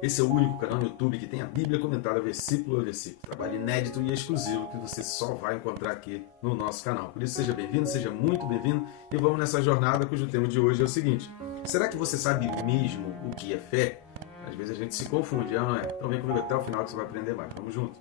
Esse é o único canal no YouTube que tem a Bíblia comentada versículo a versículo. Trabalho inédito e exclusivo que você só vai encontrar aqui no nosso canal. Por isso, seja bem-vindo, seja muito bem-vindo e vamos nessa jornada cujo tema de hoje é o seguinte: será que você sabe mesmo o que é fé? Às vezes a gente se confunde, não é? Então vem comigo até o final que você vai aprender mais. Vamos junto!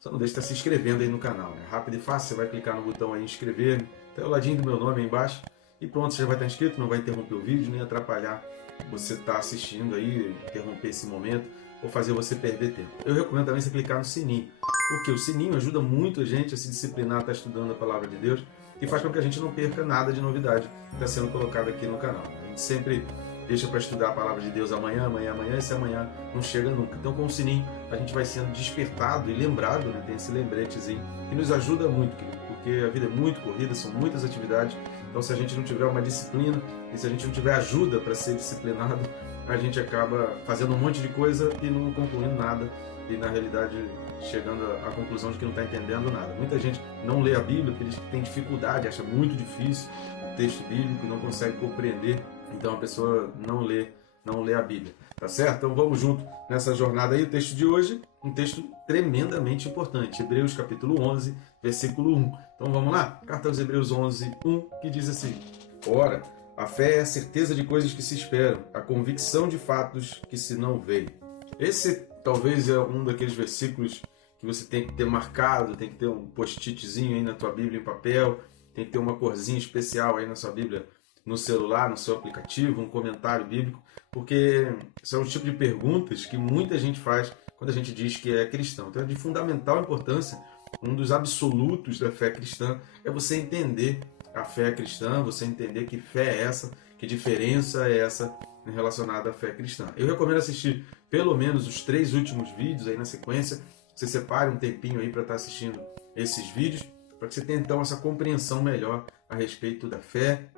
Só não deixe de estar se inscrevendo aí no canal, né? Rápido e fácil, você vai clicar no botão aí inscrever, até o ladinho do meu nome aí embaixo, e pronto, você já vai estar inscrito, não vai interromper o vídeo, nem atrapalhar você estar assistindo aí, interromper esse momento, ou fazer você perder tempo. Eu recomendo também você clicar no sininho, porque o sininho ajuda muito a gente a se disciplinar, a estar estudando a Palavra de Deus, e faz com que a gente não perca nada de novidade que está sendo colocado aqui no canal. A gente sempre deixa para estudar a Palavra de Deus amanhã, e esse amanhã não chega nunca. Então com o sininho a gente vai sendo despertado e lembrado, né? Tem esse lembretezinho que nos ajuda muito, querido, porque a vida é muito corrida, são muitas atividades. Então se a gente não tiver uma disciplina e se a gente não tiver ajuda para ser disciplinado, a gente acaba fazendo um monte de coisa e não concluindo nada e na realidade chegando à conclusão de que não está entendendo nada. Muita gente não lê a Bíblia porque tem dificuldade, acha muito difícil o texto bíblico, não consegue compreender. Então a pessoa não lê a Bíblia, tá certo? Então vamos junto nessa jornada aí. O texto de hoje, um texto tremendamente importante, Hebreus capítulo 11, versículo 1. Então vamos lá? Carta aos Hebreus 11, 1, que diz assim: Ora, a fé é a certeza de coisas que se esperam, a convicção de fatos que se não veem. Esse talvez é um daqueles versículos que você tem que ter marcado, tem que ter um post-itzinho aí na tua Bíblia em papel, tem que ter uma corzinha especial aí na sua Bíblia no celular, no seu aplicativo, um comentário bíblico, porque são o tipo de perguntas que muita gente faz quando a gente diz que é cristão. Então é de fundamental importância, um dos absolutos da fé cristã é você entender a fé cristã, você entender que fé é essa, que diferença é essa relacionada à fé cristã. Eu recomendo assistir pelo menos os 3 últimos vídeos aí na sequência. Você separe um tempinho aí para estar assistindo esses vídeos, para que você tenha então essa compreensão melhor a respeito da fé,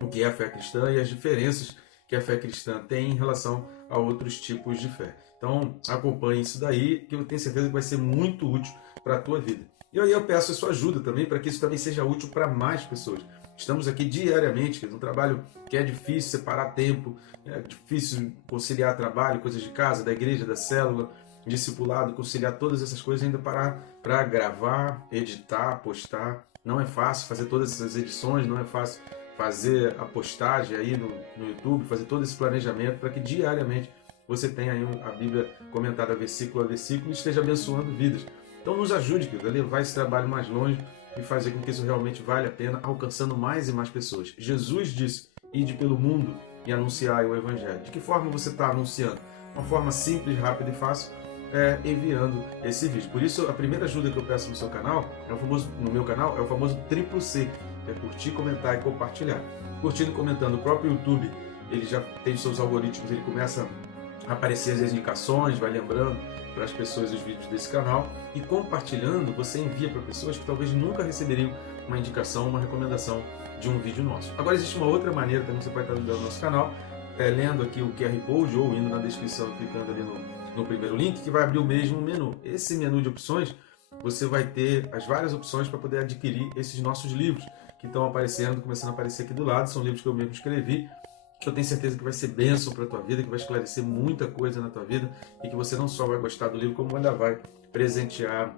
o que é a fé cristã e as diferenças que a fé cristã tem em relação a outros tipos de fé. Então acompanhe isso daí, que eu tenho certeza que vai ser muito útil para a tua vida. E aí eu peço a sua ajuda também, para que isso também seja útil para mais pessoas. Estamos aqui diariamente, um trabalho que é difícil separar tempo, é difícil conciliar trabalho, coisas de casa, da igreja, da célula, discipulado, conciliar todas essas coisas, ainda parar para gravar, editar, postar. Não é fácil fazer todas essas edições, não é fácil fazer a postagem aí no YouTube, fazer todo esse planejamento para que diariamente você tenha aí a Bíblia comentada versículo a versículo e esteja abençoando vidas. Então nos ajude, querido, a levar esse trabalho mais longe e fazer com que isso realmente vale a pena, alcançando mais e mais pessoas. Jesus disse: ide pelo mundo e anunciai o Evangelho. De que forma você está anunciando? Uma forma simples, rápida e fácil, enviando esse vídeo. Por isso, a primeira ajuda que eu peço no seu canal, no meu canal, é o famoso triplo C, que é curtir, comentar e compartilhar. Curtindo e comentando, o próprio YouTube, ele já tem seus algoritmos, ele começa a aparecer as indicações, vai lembrando para as pessoas os vídeos desse canal, e compartilhando, você envia para pessoas que talvez nunca receberiam uma indicação, uma recomendação de um vídeo nosso. Agora existe uma outra maneira também que você pode estar ajudando o nosso canal, lendo aqui o QR Code ou indo na descrição e clicando ali no primeiro link, que vai abrir o mesmo menu. Esse menu de opções, você vai ter as várias opções para poder adquirir esses nossos livros que estão aparecendo, começando a aparecer aqui do lado. São livros que eu mesmo escrevi, que eu tenho certeza que vai ser bênção para a tua vida, que vai esclarecer muita coisa na tua vida e que você não só vai gostar do livro, como ainda vai presentear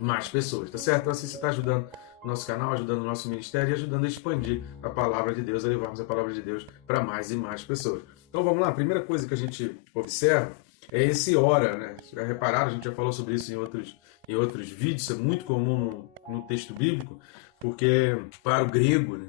mais pessoas, tá certo? Então assim você está ajudando o nosso canal, ajudando o nosso ministério e ajudando a expandir a palavra de Deus, a levarmos a palavra de Deus para mais e mais pessoas. Então vamos lá, a primeira coisa que a gente observa é esse ora, né? Já repararam, a gente já falou sobre isso em outros vídeos, isso é muito comum no texto bíblico, porque para o grego, né,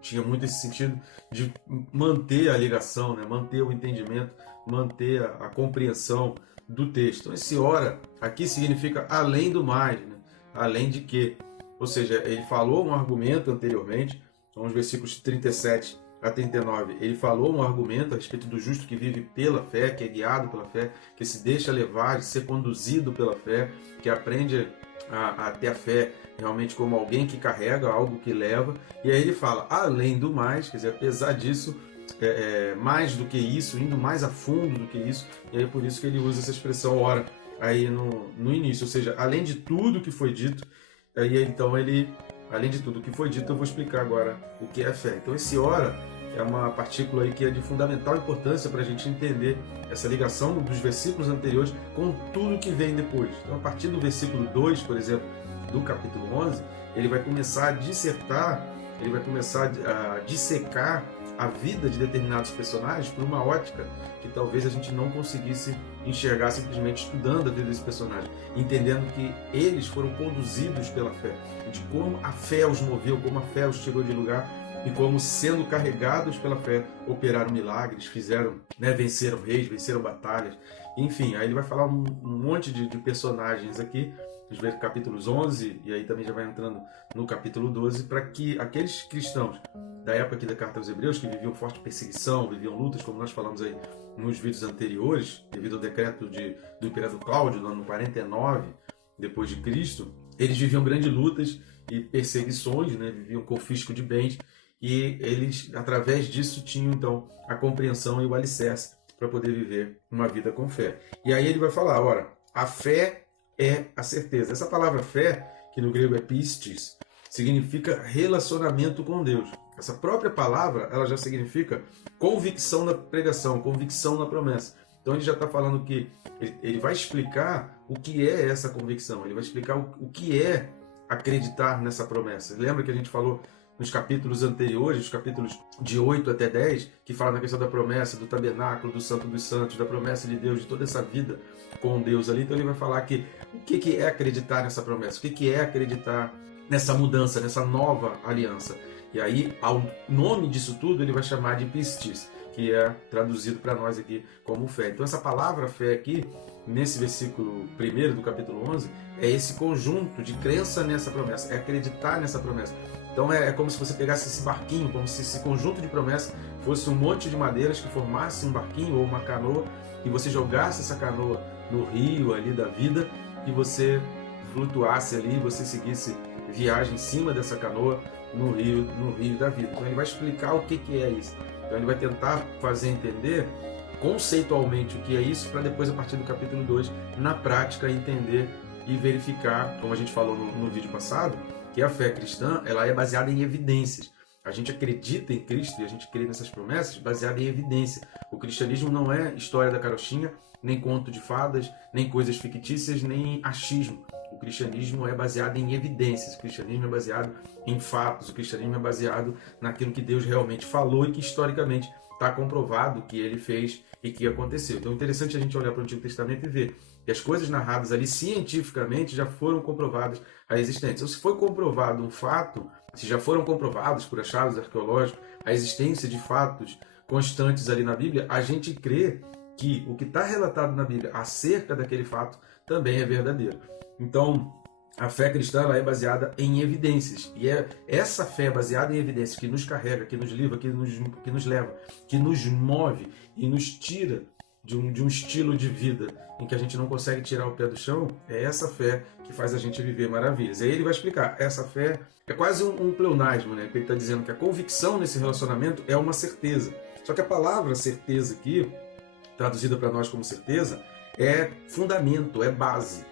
tinha muito esse sentido de manter a ligação, né, manter o entendimento, manter a compreensão do texto. Então esse ora aqui significa além do mais, né, além de que, ou seja, ele falou um argumento anteriormente, então os versículos 37 a 39, ele falou um argumento a respeito do justo que vive pela fé, que é guiado pela fé, que se deixa levar, de ser conduzido pela fé, que aprende a ter a fé realmente como alguém que carrega, algo que leva. E aí ele fala, além do mais, quer dizer, apesar disso, mais do que isso, indo mais a fundo do que isso, e aí por isso que ele usa essa expressão ora aí no início, ou seja, além de tudo que foi dito, Aí então ele, além de tudo o que foi dito, eu vou explicar agora o que é fé. Então esse ora é uma partícula aí que é de fundamental importância para a gente entender essa ligação dos versículos anteriores com tudo que vem depois. Então a partir do versículo 2, por exemplo, do capítulo 11, ele vai começar a dissertar, ele vai começar a dissecar a vida de determinados personagens por uma ótica que talvez a gente não conseguisse enxergar simplesmente estudando a vida desse personagem, entendendo que eles foram conduzidos pela fé, de como a fé os moveu, como a fé os tirou de lugar e como, sendo carregados pela fé, operaram milagres, fizeram, venceram reis, venceram batalhas, enfim. Aí ele vai falar um monte de personagens aqui, nos capítulos 11, e aí também já vai entrando no capítulo 12, para que aqueles cristãos da época aqui da Carta aos Hebreus, que viviam forte perseguição, viviam lutas, como nós falamos aí nos vídeos anteriores, devido ao decreto do imperador Cláudio, no ano 49 depois de Cristo, eles viviam grandes lutas e perseguições, viviam confisco de bens, e eles, através disso, tinham então a compreensão e o alicerce para poder viver uma vida com fé. E aí ele vai falar, ora, a fé é a certeza. Essa palavra fé, que no grego é pistis, significa relacionamento com Deus. Essa própria palavra, ela já significa convicção na pregação, convicção na promessa. Então ele já está falando que ele vai explicar o que é essa convicção, ele vai explicar o que é acreditar nessa promessa. Lembra que a gente falou nos capítulos anteriores, os capítulos de 8 até 10, que fala na questão da promessa, do tabernáculo, do santo dos santos, da promessa de Deus, de toda essa vida com Deus ali. Então ele vai falar que o que é acreditar nessa promessa, o que é acreditar nessa mudança, nessa nova aliança. E aí, ao nome disso tudo, ele vai chamar de pistis, que é traduzido para nós aqui como fé. Então essa palavra fé aqui, nesse versículo 1 do capítulo 11, é esse conjunto de crença nessa promessa, é acreditar nessa promessa. Então é como se você pegasse esse barquinho, como se esse conjunto de promessas fosse um monte de madeiras que formasse um barquinho ou uma canoa, e você jogasse essa canoa no rio ali da vida, e você flutuasse ali, você seguisse viagem em cima dessa canoa no rio da vida. Então ele vai explicar o que é isso. Então ele vai tentar fazer entender conceitualmente o que é isso, para depois, a partir do capítulo 2, na prática, entender e verificar, como a gente falou no vídeo passado, que a fé cristã, ela é baseada em evidências. A gente acredita em Cristo e a gente crê nessas promessas baseada em evidência. O cristianismo não é história da carochinha, nem conto de fadas, nem coisas fictícias, nem achismo. O cristianismo é baseado em evidências, o cristianismo é baseado em fatos, o cristianismo é baseado naquilo que Deus realmente falou e que historicamente está comprovado que ele fez e que aconteceu. Então é interessante a gente olhar para o Antigo Testamento e ver que as coisas narradas ali cientificamente já foram comprovadas a existência. Então, se foi comprovado um fato, se já foram comprovados por achados arqueológicos a existência de fatos constantes ali na Bíblia, a gente crê que o que está relatado na Bíblia acerca daquele fato também é verdadeiro. Então, a fé cristã, ela é baseada em evidências, e é essa fé baseada em evidências que nos carrega, que nos livra, que nos leva, que nos move e nos tira de um estilo de vida em que a gente não consegue tirar o pé do chão. É essa fé que faz a gente viver maravilhas. Aí ele vai explicar, essa fé é quase um pleonasmo, que ele está dizendo que a convicção nesse relacionamento é uma certeza. Só que a palavra certeza aqui, traduzida para nós como certeza, é fundamento, é base.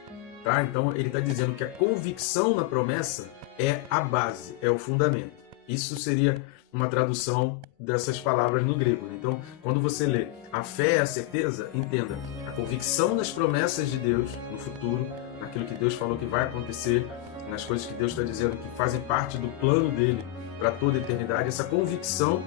Tá? Então ele está dizendo que a convicção na promessa é a base, é o fundamento. Isso seria uma tradução dessas palavras no grego. Então, quando você lê a fé é a certeza, entenda, a convicção nas promessas de Deus no futuro, naquilo que Deus falou que vai acontecer, nas coisas que Deus está dizendo que fazem parte do plano dele para toda a eternidade, essa convicção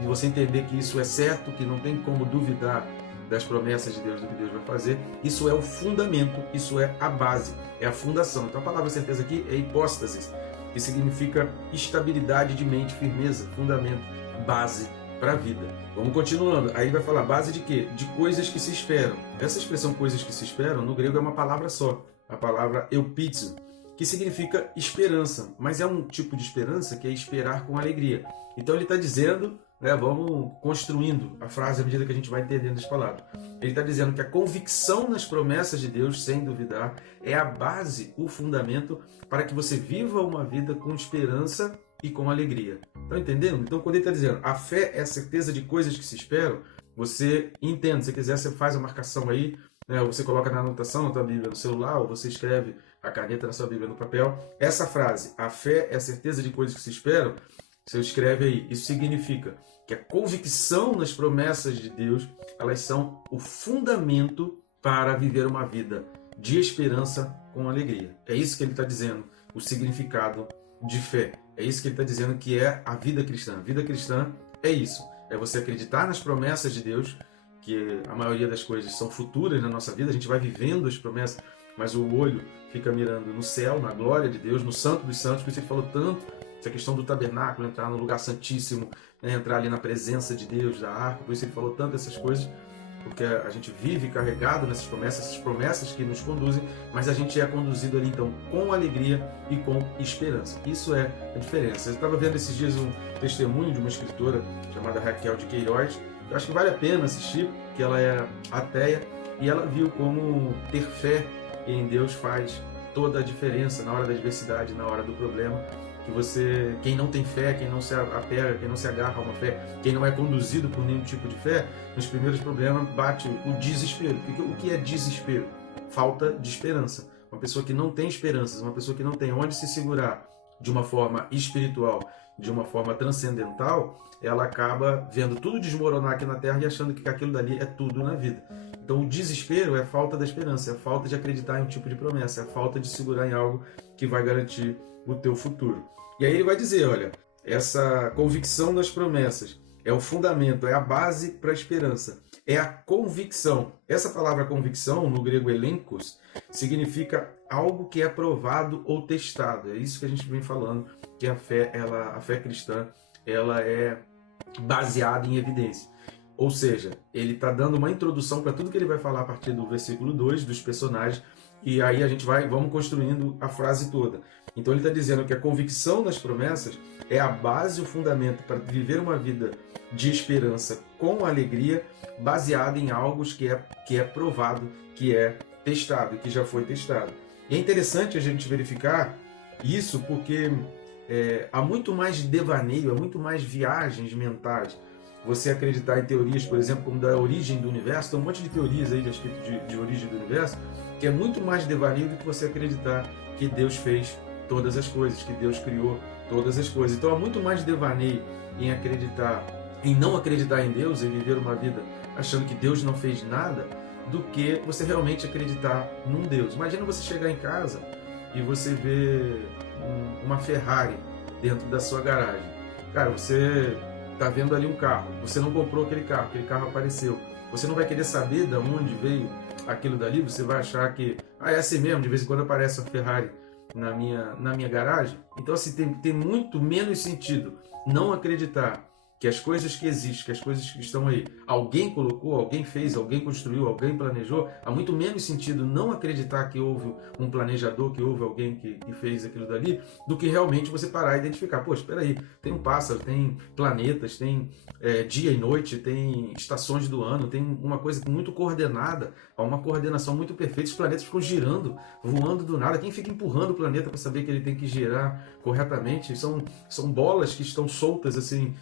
de você entender que isso é certo, que não tem como duvidar das promessas de Deus, do que Deus vai fazer, isso é o fundamento, isso é a base, é a fundação. Então a palavra certeza aqui é hipóstasis, que significa estabilidade de mente, firmeza, fundamento, base para a vida. Vamos continuando. Aí vai falar base de quê? De coisas que se esperam. Essa expressão coisas que se esperam, no grego é uma palavra só, a palavra eupizzo, que significa esperança, mas é um tipo de esperança que é esperar com alegria. Então ele está dizendo, vamos construindo a frase à medida que a gente vai entendendo as palavras. Ele está dizendo que a convicção nas promessas de Deus, sem duvidar, é a base, o fundamento para que você viva uma vida com esperança e com alegria. Estão entendendo? Então, quando ele está dizendo a fé é a certeza de coisas que se esperam, você entende. Se quiser, você faz a marcação aí, ou você coloca na anotação na tua Bíblia no celular, ou você escreve a caneta na sua Bíblia, no papel. Essa frase, a fé é a certeza de coisas que se esperam, você escreve aí, isso significa que a convicção nas promessas de Deus, elas são o fundamento para viver uma vida de esperança com alegria. É isso que ele está dizendo, o significado de fé. É isso que ele está dizendo que é a vida cristã. A vida cristã é isso, é você acreditar nas promessas de Deus, que a maioria das coisas são futuras na nossa vida, a gente vai vivendo as promessas, mas o olho fica mirando no céu, na glória de Deus, no Santo dos Santos, por isso ele falou tanto essa questão do tabernáculo, entrar no lugar santíssimo, né, entrar ali na presença de Deus, da arca, por isso ele falou tanto essas coisas, porque a gente vive carregado nessas promessas que nos conduzem, mas a gente é conduzido ali então com alegria e com esperança. Isso é a diferença. Eu estava vendo esses dias um testemunho de uma escritora chamada Raquel de Queiroz. Eu acho que vale a pena assistir, porque ela é ateia e ela viu como ter fé em Deus faz toda a diferença na hora da adversidade, na hora do problema. Que você, quem não tem fé, quem não se apega, quem não se agarra a uma fé, quem não é conduzido por nenhum tipo de fé, nos primeiros problemas bate o desespero. O que é desespero? Falta de esperança. Uma pessoa que não tem esperanças, uma pessoa que não tem onde se segurar de uma forma espiritual, de uma forma transcendental, ela acaba vendo tudo desmoronar aqui na Terra e achando que aquilo dali é tudo na vida. Então o desespero é a falta da esperança, é a falta de acreditar em um tipo de promessa, é a falta de segurar em algo que vai garantir o teu futuro. E aí ele vai dizer, olha, essa convicção das promessas é o fundamento, é a base para a esperança, é a convicção. Essa palavra convicção, no grego elenkos, significa algo que é provado ou testado. É isso que a gente vem falando, que a fé cristã, ela é baseada em evidência. Ou seja, ele está dando uma introdução para tudo que ele vai falar a partir do versículo 2, dos personagens, e aí vamos construindo a frase toda. Então ele está dizendo que a convicção das promessas é a base, o fundamento para viver uma vida de esperança com alegria, baseada em algo que é provado, que é testado, que já foi testado. E é interessante a gente verificar isso porque há muito mais devaneio, há muito mais viagens mentais. Você acreditar em teorias, por exemplo, como da origem do universo, tem um monte de teorias aí a respeito de origem do universo, que é muito mais devaneio do que você acreditar que Deus fez todas as coisas, que Deus criou todas as coisas. Então há muito mais devaneio em não acreditar em Deus, em viver uma vida achando que Deus não fez nada, do que você realmente acreditar num Deus. Imagina você chegar em casa e você ver uma Ferrari dentro da sua garagem. Cara, você está vendo ali um carro, você não comprou aquele carro apareceu. Você não vai querer saber de onde veio aquilo dali, você vai achar que é assim mesmo, de vez em quando aparece uma Ferrari na minha garagem. Então assim, tem muito menos sentido não acreditar que as coisas que existem, que as coisas que estão aí, alguém colocou, alguém fez, alguém construiu, alguém planejou. Há muito menos sentido não acreditar que houve um planejador, que houve alguém que fez aquilo dali, do que realmente você parar e identificar. Pô, espera aí, tem um pássaro, tem planetas, tem dia e noite, tem estações do ano, tem uma coisa muito coordenada, há uma coordenação muito perfeita. Os planetas ficam girando, voando do nada. Quem fica empurrando o planeta para saber que ele tem que girar corretamente? São bolas que estão soltas assim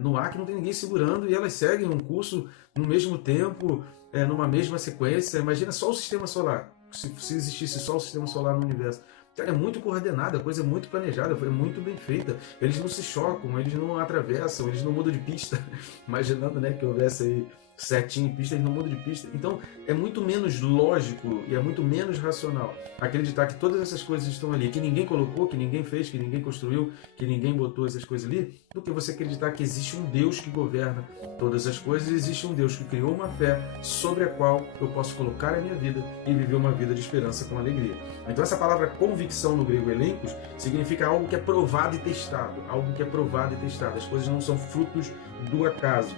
no ar, que não tem ninguém segurando, e elas seguem um curso no mesmo tempo, numa mesma sequência. Imagina só o sistema solar, se existisse só o sistema solar no universo. Cara, é muito coordenada, a coisa é muito planejada, foi muito bem feita. Eles não se chocam, eles não atravessam, eles não mudam de pista. Imaginando, né, que houvesse aí setinha em pista, eles não mudam de pista. Então é muito menos lógico e é muito menos racional acreditar que todas essas coisas estão ali, que ninguém colocou, que ninguém fez, que ninguém construiu, que ninguém botou essas coisas ali, do que você acreditar que existe um Deus que governa todas as coisas, existe um Deus que criou uma fé sobre a qual eu posso colocar a minha vida e viver uma vida de esperança com alegria. Então essa palavra convicção no grego elenkos significa algo que é provado e testado, algo que é provado e testado. As coisas não são frutos do acaso.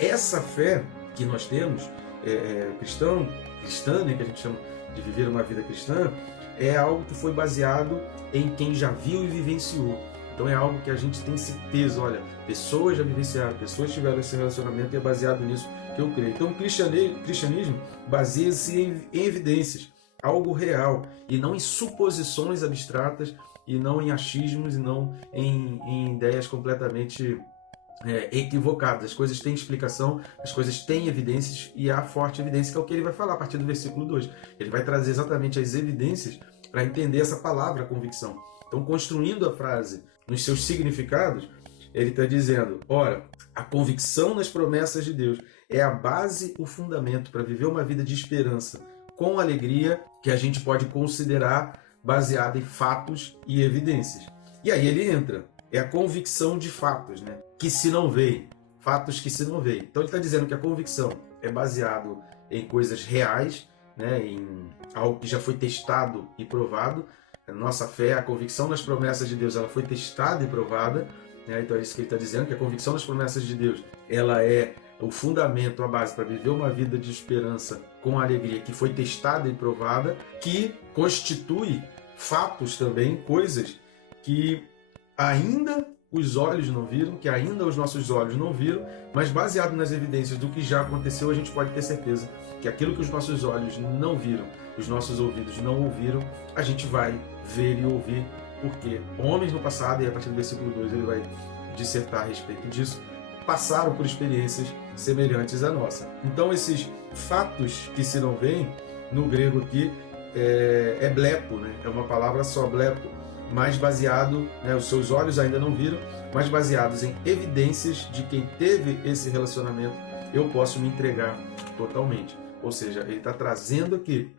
Essa fé que nós temos, cristã, né, que a gente chama de viver uma vida cristã, é algo que foi baseado em quem já viu e vivenciou. Então é algo que a gente tem certeza, olha, pessoas já vivenciaram, pessoas tiveram esse relacionamento e é baseado nisso que eu creio. Então o cristianismo baseia-se em evidências, algo real, e não em suposições abstratas, e não em achismos, e não em ideias completamente equivocadas. As coisas têm explicação, as coisas têm evidências, e há forte evidência, que é o que ele vai falar a partir do versículo 2. Ele vai trazer exatamente as evidências para entender essa palavra convicção. Então, construindo a frase nos seus significados, ele está dizendo, ora, a convicção nas promessas de Deus é a base, o fundamento para viver uma vida de esperança com alegria que a gente pode considerar baseada em fatos e evidências. E aí ele entra, é a convicção de fatos, né? Que se não veem, fatos que se não veem. Então ele está dizendo que a convicção é baseado em coisas reais, né? Em algo que já foi testado e provado. A nossa fé, a convicção nas promessas de Deus, ela foi testada e provada, né? Então é isso que ele está dizendo, que a convicção nas promessas de Deus, ela é o fundamento, a base para viver uma vida de esperança com alegria, que foi testada e provada, que constitui fatos também, coisas que ainda os olhos não viram, que ainda os nossos olhos não viram, mas baseado nas evidências do que já aconteceu, a gente pode ter certeza que aquilo que os nossos olhos não viram, os nossos ouvidos não ouviram, a gente vai ver e ouvir, porque homens no passado, e a partir do versículo 2 ele vai dissertar a respeito disso, passaram por experiências semelhantes à nossa. Então esses fatos que se não veem, no grego aqui, é blepo, né? É uma palavra só, blepo, mas baseado, né, os seus olhos ainda não viram, mas baseados em evidências de quem teve esse relacionamento, eu posso me entregar totalmente. Ou seja, ele está trazendo aqui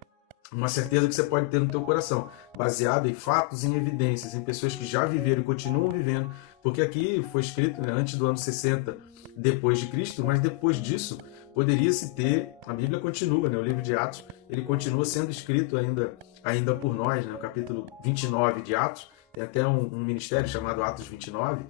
uma certeza que você pode ter no teu coração, baseado em fatos, em evidências, em pessoas que já viveram e continuam vivendo, porque aqui foi escrito, né, antes do ano 60 depois de Cristo, mas depois disso poderia-se ter, a Bíblia continua, né, o livro de Atos, ele continua sendo escrito ainda por nós, né, o capítulo 29 de Atos, tem até um ministério chamado Atos 29,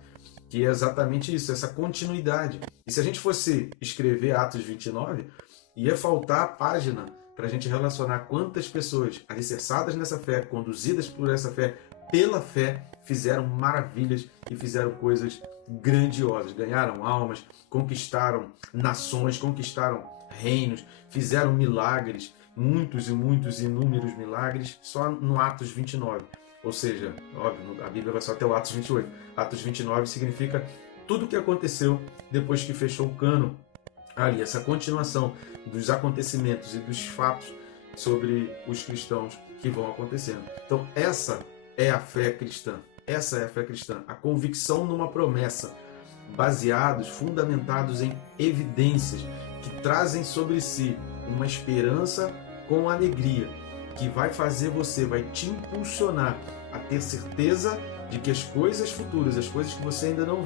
que é exatamente isso, essa continuidade. E se a gente fosse escrever Atos 29, ia faltar a página para a gente relacionar quantas pessoas alicerçadas nessa fé, conduzidas por essa fé, pela fé, fizeram maravilhas e fizeram coisas grandiosas, ganharam almas, conquistaram nações, conquistaram reinos, fizeram milagres, muitos e muitos inúmeros milagres, só no Atos 29. Ou seja, óbvio, a Bíblia vai só até o Atos 28. Atos 29 significa tudo o que aconteceu depois que fechou o cano ali, essa continuação dos acontecimentos e dos fatos sobre os cristãos que vão acontecendo. Então essa é a fé cristã. Essa é a fé cristã, a convicção numa promessa, baseados, fundamentados em evidências que trazem sobre si uma esperança com alegria, que vai fazer você, vai te impulsionar a ter certeza de que as coisas futuras, as coisas que você ainda não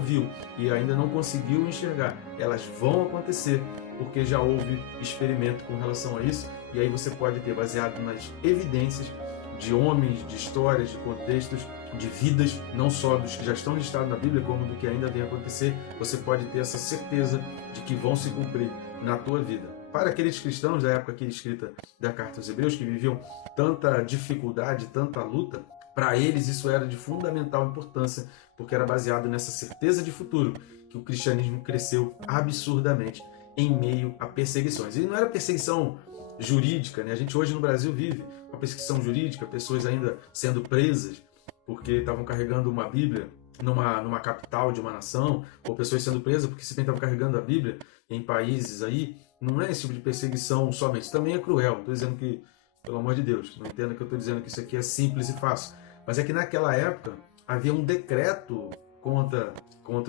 viu e ainda não conseguiu enxergar, elas vão acontecer, porque já houve experimento com relação a isso, e aí você pode ter, baseado nas evidências de homens, de histórias, de contextos, de vidas, não só dos que já estão listados na Bíblia, como do que ainda vem acontecer, você pode ter essa certeza de que vão se cumprir na tua vida. Para aqueles cristãos da época aqui escrita da Carta aos Hebreus, que viviam tanta dificuldade, tanta luta, para eles isso era de fundamental importância, porque era baseado nessa certeza de futuro, que o cristianismo cresceu absurdamente em meio a perseguições. E não era perseguição jurídica, né? A gente hoje no Brasil vive uma perseguição jurídica, pessoas ainda sendo presas porque estavam carregando uma Bíblia numa capital de uma nação, ou pessoas sendo presas porque simplesmente estavam carregando a Bíblia em países aí. Não é esse tipo de perseguição somente, isso também é cruel. Não estou dizendo que, pelo amor de Deus, não entenda que eu estou dizendo que isso aqui é simples e fácil. Mas é que naquela época havia um decreto contra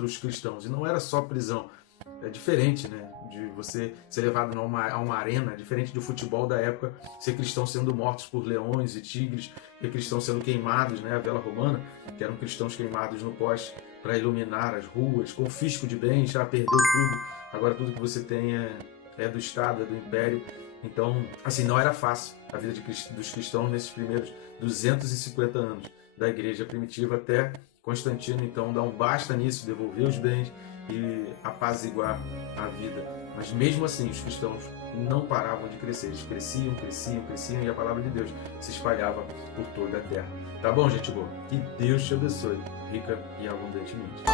os cristãos, e não era só prisão. É diferente, né, de você ser levado a uma arena, diferente do futebol da época, ser cristãos sendo mortos por leões e tigres, e cristãos sendo queimados, né, a vela romana, que eram cristãos queimados no poste para iluminar as ruas, confisco de bens, já perdeu tudo, agora tudo que você tem é do Estado, é do Império. Então, assim, não era fácil a vida dos cristãos nesses primeiros 250 anos da igreja primitiva, até Constantino, então, dar um basta nisso, devolver os bens e apaziguar a vida. Mas mesmo assim, os cristãos não paravam de crescer, eles cresciam, e a palavra de Deus se espalhava por toda a terra. Tá bom, gente boa? Que Deus te abençoe, rica e abundantemente.